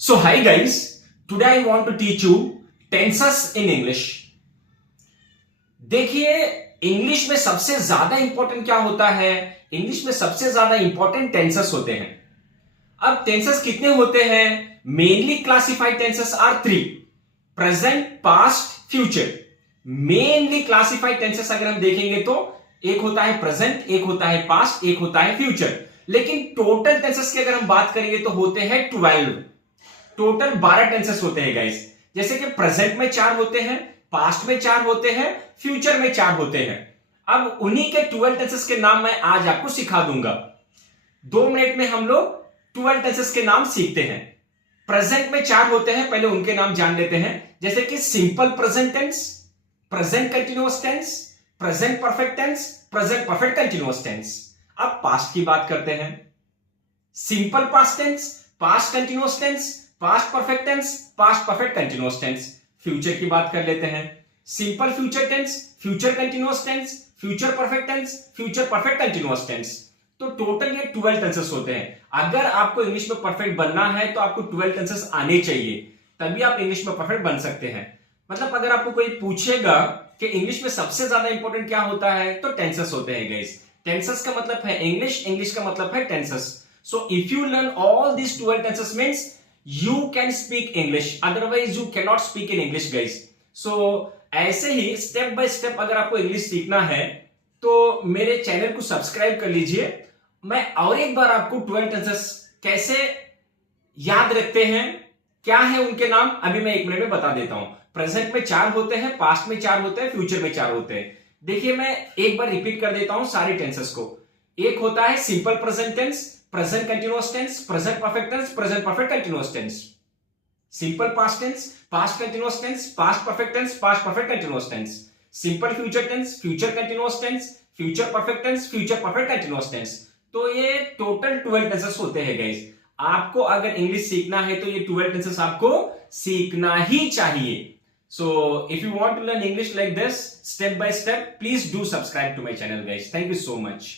So hi guys, today I want to teach you tenses in English. देखिए English में सबसे ज्यादा important क्या होता है? इंग्लिश में सबसे ज्यादा इंपॉर्टेंट टेंसेस होते हैं. अब टेंसेस कितने होते हैं? Mainly classified tenses are 3: present, past, future. Mainly classified tenses अगर हम देखेंगे तो एक होता है प्रेजेंट, एक होता है पास्ट, एक होता है फ्यूचर. लेकिन टोटल टेंसेस की अगर हम बात करेंगे तो होते हैं 12. टोटल 12 टेंसेस होते हैं गाइस. जैसे कि प्रेजेंट में 4 होते हैं, पास्ट में 4 होते हैं, फ्यूचर में 4 होते हैं. अब उन्हीं के 12 टेंसेस के नाम मैं आज आपको सिखा दूंगा. 2 मिनट में हम लोग 12 टेंसेस के नाम सीखते हैं. प्रेजेंट में 4 होते हैं, पहले उनके नाम जान लेते हैं. जैसे कि simple present tense, present continuous tense, present perfect tense, present perfect continuous tense. अब पास्ट की बात करते हैं. Simple past tense, past continuous tense, past perfect tense, past perfect continuous tense. Future की बात कर लेते हैं. Simple future tense, future continuous tense, future perfect tense, future perfect continuous tense. तो टोटल ये 12 टेंसेस होते हैं. अगर आपको इंग्लिश में परफेक्ट बनना है तो आपको 12 टेंसेस आने चाहिए, तभी आप इंग्लिश में परफेक्ट बन सकते हैं. मतलब अगर आपको कोई पूछेगा कि इंग्लिश में सबसे ज्यादा इंपॉर्टेंट क्या होता है, तो टेंसेस होते हैं गाइस. टेंसेस का मतलब है इंग्लिश, इंग्लिश का मतलब है tenses. So if you learn all this 12 tenses means you can speak English, otherwise you cannot speak in English guys. So ऐसे ही स्टेप बाय स्टेप अगर आपको इंग्लिश सीखना है तो मेरे चैनल को सब्सक्राइब कर लीजिए. मैं और एक बार आपको 12 टेंसेस कैसे याद रखते हैं, क्या है उनके नाम, अभी मैं 1 मिनट में बता देता हूं. प्रेजेंट में 4 होते हैं, पास्ट में 4 होते हैं, फ्यूचर में 4 होते हैं. देखिए मैं एक बार रिपीट कर देता हूं सारे टेंसेस को. एक होता है simple present tense, present continuous tense, present perfect tense, present perfect continuous tense. Simple past tense, past continuous tense, past perfect tense, past perfect continuous tense. Simple future tense, future continuous tense, future perfect tense, future perfect continuous tense. तो ये total 12 tenses होते हैं guys. आपको अगर English सीखना है तो ये 12 टेंसेस आपको सीखना ही चाहिए. So if you want to learn English like this, step by step, please do subscribe to my channel guys. Thank you so much.